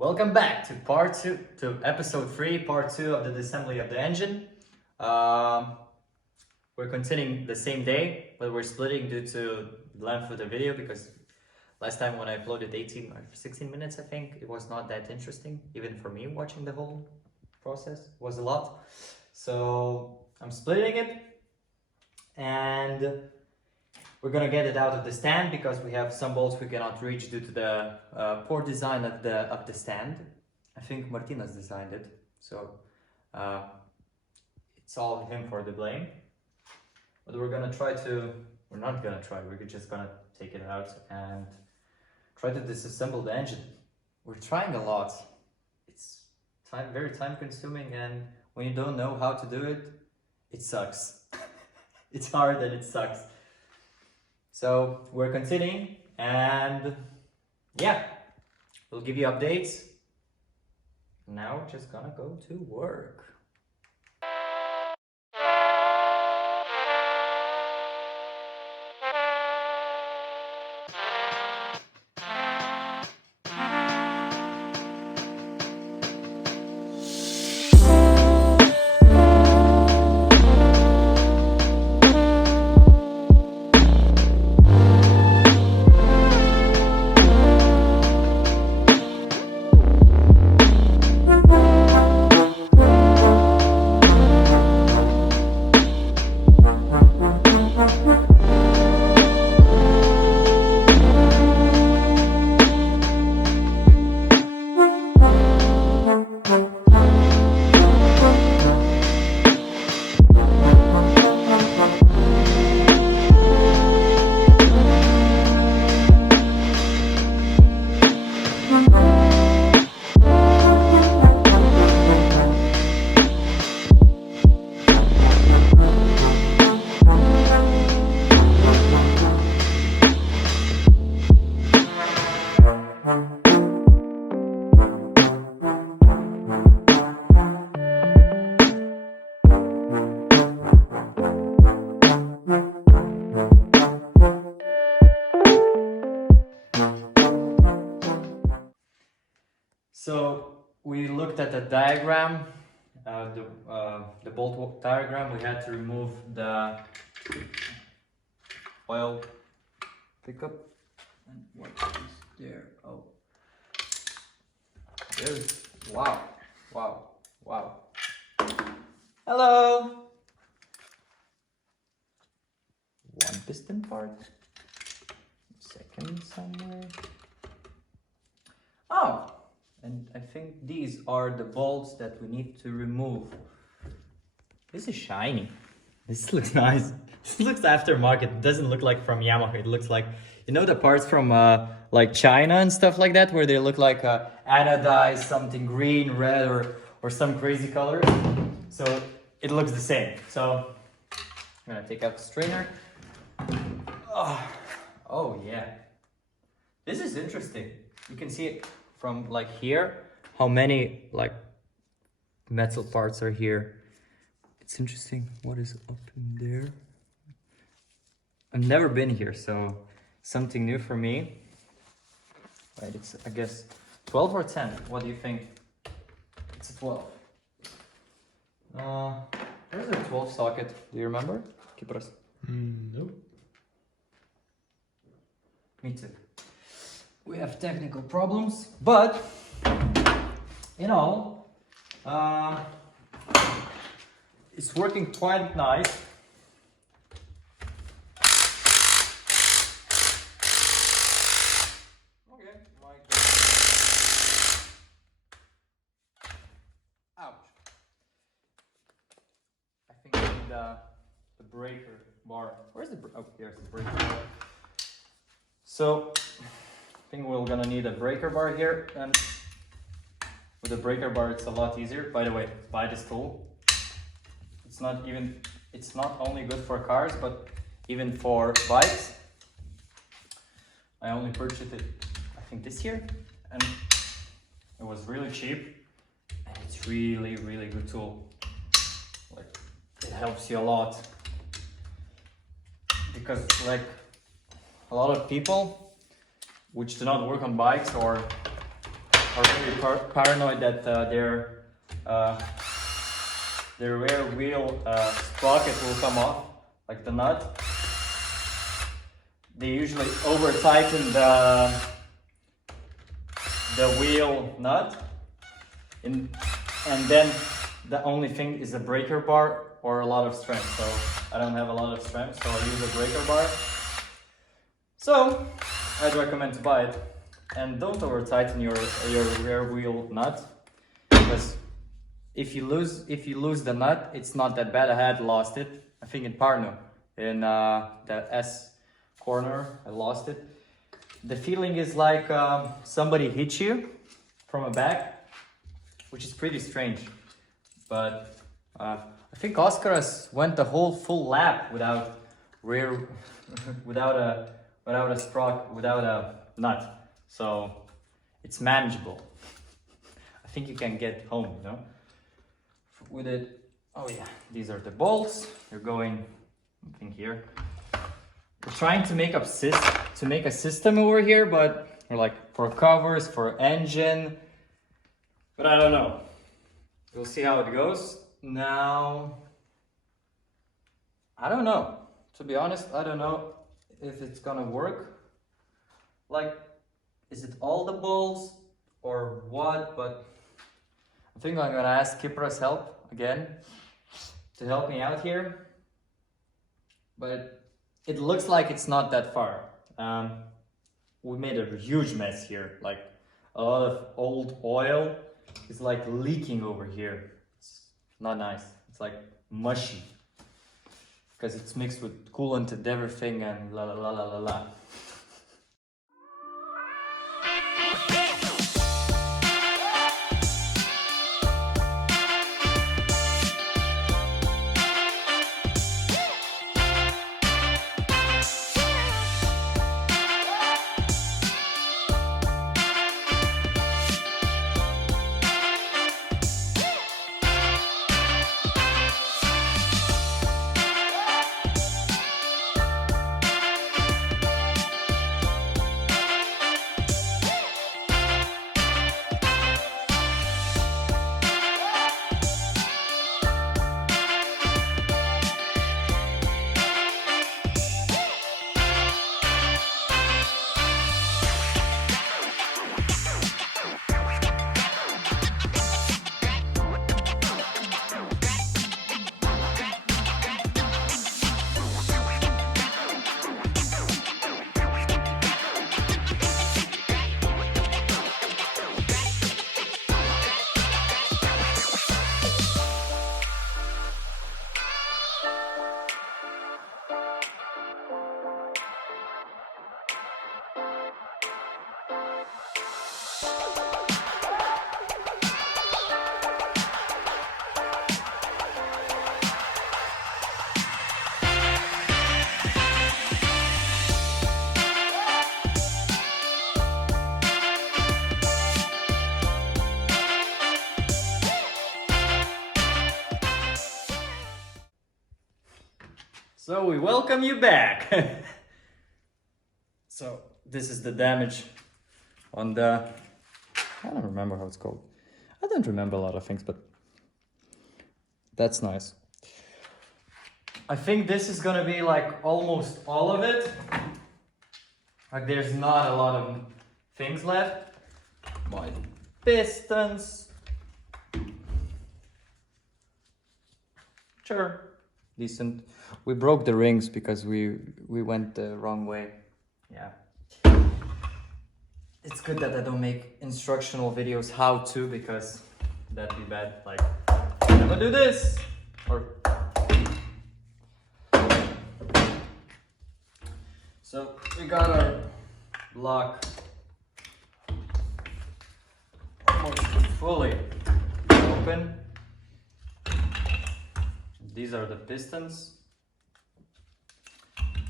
Welcome back to episode 3, part 2 of the disassembly of the engine. We're continuing the same day, but we're splitting due to the length of the video because last time when I uploaded 18 or 16 minutes, I think, it was not that interesting. Even for me, watching the whole process was a lot. So I'm splitting it and we're gonna get it out of the stand because we have some bolts we cannot reach due to the poor design of the stand. I think Martina's designed it, so it's all him for the blame. But we're not we're just gonna take it out and try to disassemble the engine. We're trying a lot. It's very time consuming, and when you don't know how to do it, it sucks. It's hard and it sucks. So we're continuing, and yeah, we'll give you updates. Now we're just gonna go to work. So we looked at the diagram, the bolt diagram. We had to remove the oil pickup. And what is there? Oh, there's wow. Hello. One piston part. Second somewhere. Oh. And I think these are the bolts that we need to remove. This is shiny. This looks nice. This looks aftermarket. It doesn't look like from Yamaha. It looks like, you know, the parts from like China and stuff like that, where they look like anodized, something green, red, or some crazy color. So it looks the same. So I'm gonna take out the strainer. Oh yeah. This is interesting. You can see it from like here, how many like metal parts are here. It's interesting. What is up in there? I've never been here, so something new for me. Right, it's I guess 12 or 10. What do you think? It's a 12. Where's the 12 socket? Do you remember? Nope. Me too. We have technical problems, but you know, it's working quite nice. Okay, ouch. I think I need the breaker bar. Where's the oh, here's the breaker bar. So I think we're gonna need a breaker bar here, and with a breaker bar it's a lot easier. By the way, buy this tool. It's not only good for cars, but even for bikes. I only purchased it, I think this year, and it was really cheap, and it's really good tool. Like, it helps you a lot, because like a lot of people which do not work on bikes or are very paranoid that their rear wheel sprocket will come off, like the nut. They usually over tighten the wheel nut, and then the only thing is a breaker bar or a lot of strength. So I don't have a lot of strength, so I use a breaker bar. So I'd recommend to buy it, and don't over tighten your rear wheel nut, because if you lose the nut, it's not that bad. I had lost it, I think in Parno, in the S corner. I lost it. The feeling is like somebody hit you from a back, which is pretty strange. But I think Oscaras went the whole full lap without without a nut, so it's manageable. I think you can get home, you know, with it. Oh yeah, these are the bolts. They're going, I think, here. We're trying to make a system over here, but we're like for covers, for engine, but I don't know. We'll see how it goes. Now, I don't know. To be honest, I don't know if it's gonna work. Like, is it all the bolts or what? But I think I'm gonna ask Kipra's help again to help me out here. But it looks like it's not that far. We made a huge mess here. Like, a lot of old oil is like leaking over here. It's not nice. It's like mushy, because it's mixed with coolant and everything and la la la la la la. So we welcome you back. So this is the damage on the, I don't remember how it's called. I don't remember a lot of things, but that's nice. I think this is gonna be like almost all of it. Like, there's not a lot of things left. My pistons. Sure, decent. We broke the rings because we went the wrong way. Yeah. It's good that I don't make instructional videos how to, because that'd be bad. Like, I'm gonna do this, or so we got our block almost fully open. These are the pistons.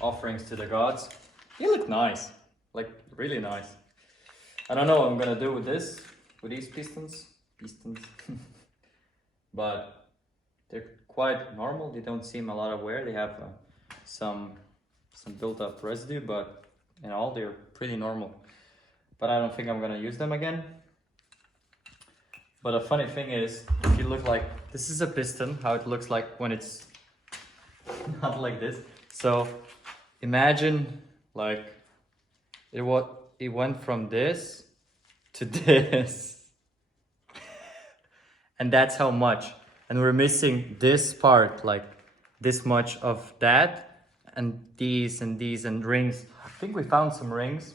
Offerings to the gods. You look nice, like really nice. I don't know what I'm gonna do with this, with these pistons, but they're quite normal. They don't seem a lot of wear. They have some built-up residue, but in all they're pretty normal. But I don't think I'm gonna use them again. But a funny thing is, if you look like, this is a piston, how it looks like when it's not like this. So imagine like it went from this to this. And that's how much. And we're missing this part, like this much of that, and these and rings. I think we found some rings.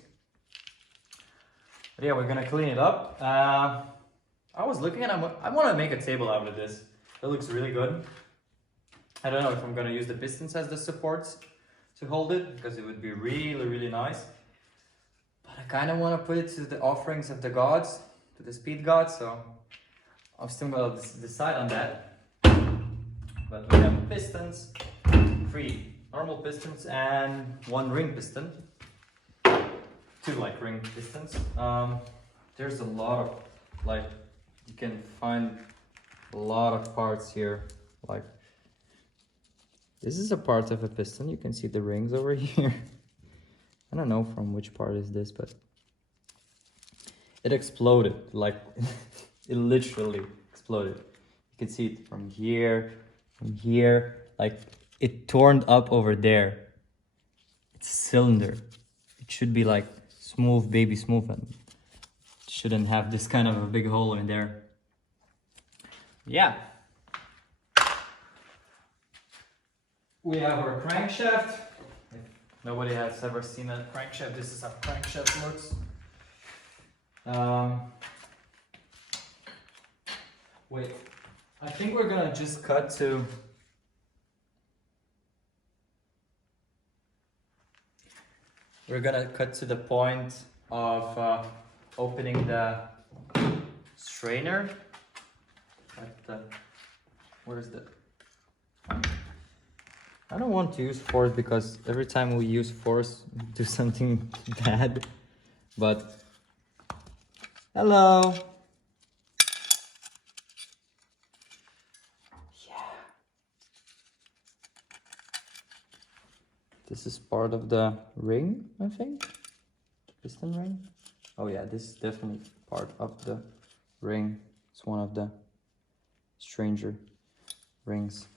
But yeah, we're gonna clean it up. I was looking and I want to make a table out of this. It looks really good. I don't know if I'm gonna use the pistons as the supports to hold it, because it would be really nice. But I kind of want to put it to the offerings of the gods, to the speed gods, so I'm still gonna decide on that. But we have pistons, 3 normal pistons and 1 ring piston. 2 like ring pistons. There's a lot of, like, you can find a lot of parts here. Like, this is a part of a piston. You can see the rings over here. I don't know from which part is this, but it exploded. Like, it literally exploded. You can see it from here, like it torn up over there. It's a cylinder. It should be like smooth, baby smooth, and shouldn't have this kind of a big hole in there. Yeah. We have our crankshaft. If nobody has ever seen a crankshaft, this is how crankshaft looks. Wait, I think we're gonna just cut to the point of opening the strainer. Where's the? I don't want to use force because every time we use force, we do something bad. But hello. Yeah. This is part of the ring, I think. Piston ring. Oh yeah, this is definitely part of the ring. It's one of the stranger rings.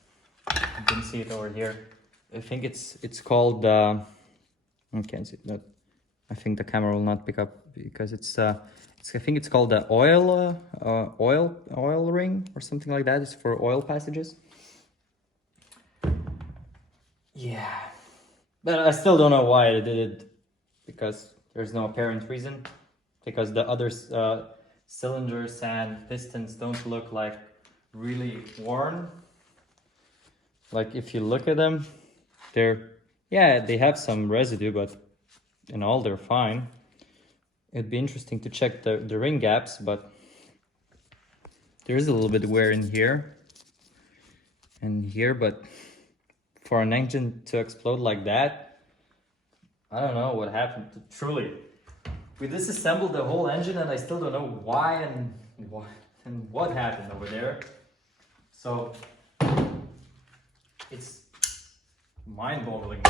You can see it over here. I think it's called. I can't see that. I think the camera will not pick up because I think it's called the oil ring or something like that. It's for oil passages. Yeah, but I still don't know why I did it, because there's no apparent reason. Because the other cylinders and pistons don't look like really worn. Like if you look at them, they have some residue, but in all they're fine. It'd be interesting to check the ring gaps, but there is a little bit of wear in here and here, but for an engine to explode like that, I don't know what happened. Truly, we disassembled the whole engine and I still don't know why and what happened over there. So it's mind-boggling.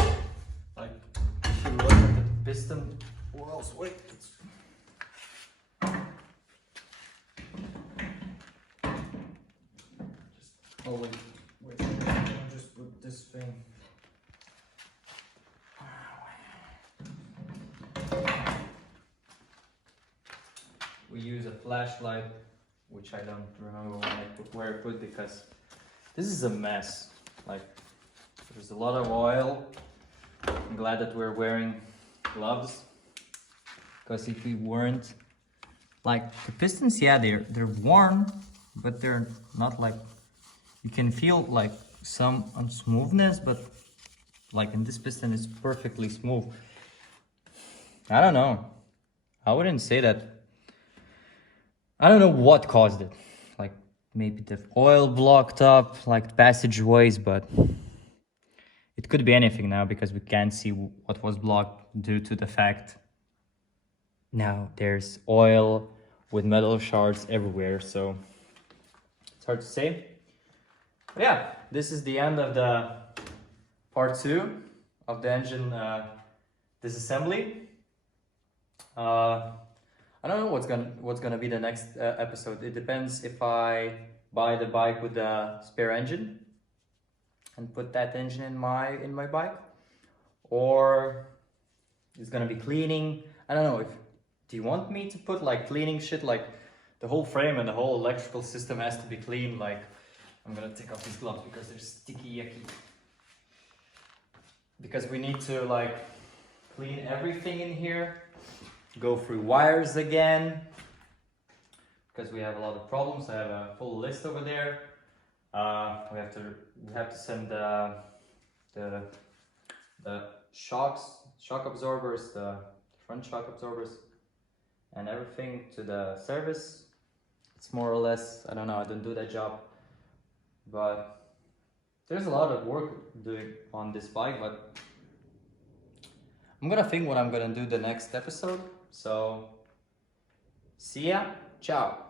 Like, if you look at the piston, or else, wait. Oh wait, I'll just put this thing. We use a flashlight, which I don't remember where I put because this is a mess. Like, there's a lot of oil. I'm glad that we're wearing gloves, because if we weren't, like, the pistons, yeah, they're worn, but they're not like, you can feel like some unsmoothness, but like in this piston it's perfectly smooth. I don't know. I wouldn't say that. I don't know what caused it. Like, maybe the oil blocked up, like passageways, but it could be anything now because we can't see what was blocked due to the fact now there's oil with metal shards everywhere, so it's hard to say. But yeah, this is the end of the part 2 of the engine disassembly. I don't know what's gonna be the next episode. It depends if I buy the bike with the spare engine and put that engine in my bike, or it's gonna be cleaning. I don't know. Do you want me to put like cleaning shit, like the whole frame and the whole electrical system has to be clean? Like, I'm gonna take off these gloves because they're sticky, yucky. Because we need to like clean everything in here, go through wires again, because we have a lot of problems. I have a full list over there. We have to send the shock absorbers, the front shock absorbers, and everything to the service. It's more or less, I don't know, I don't do that job, but there's a lot of work doing on this bike. But I'm gonna think what I'm gonna do the next episode. So see ya, ciao.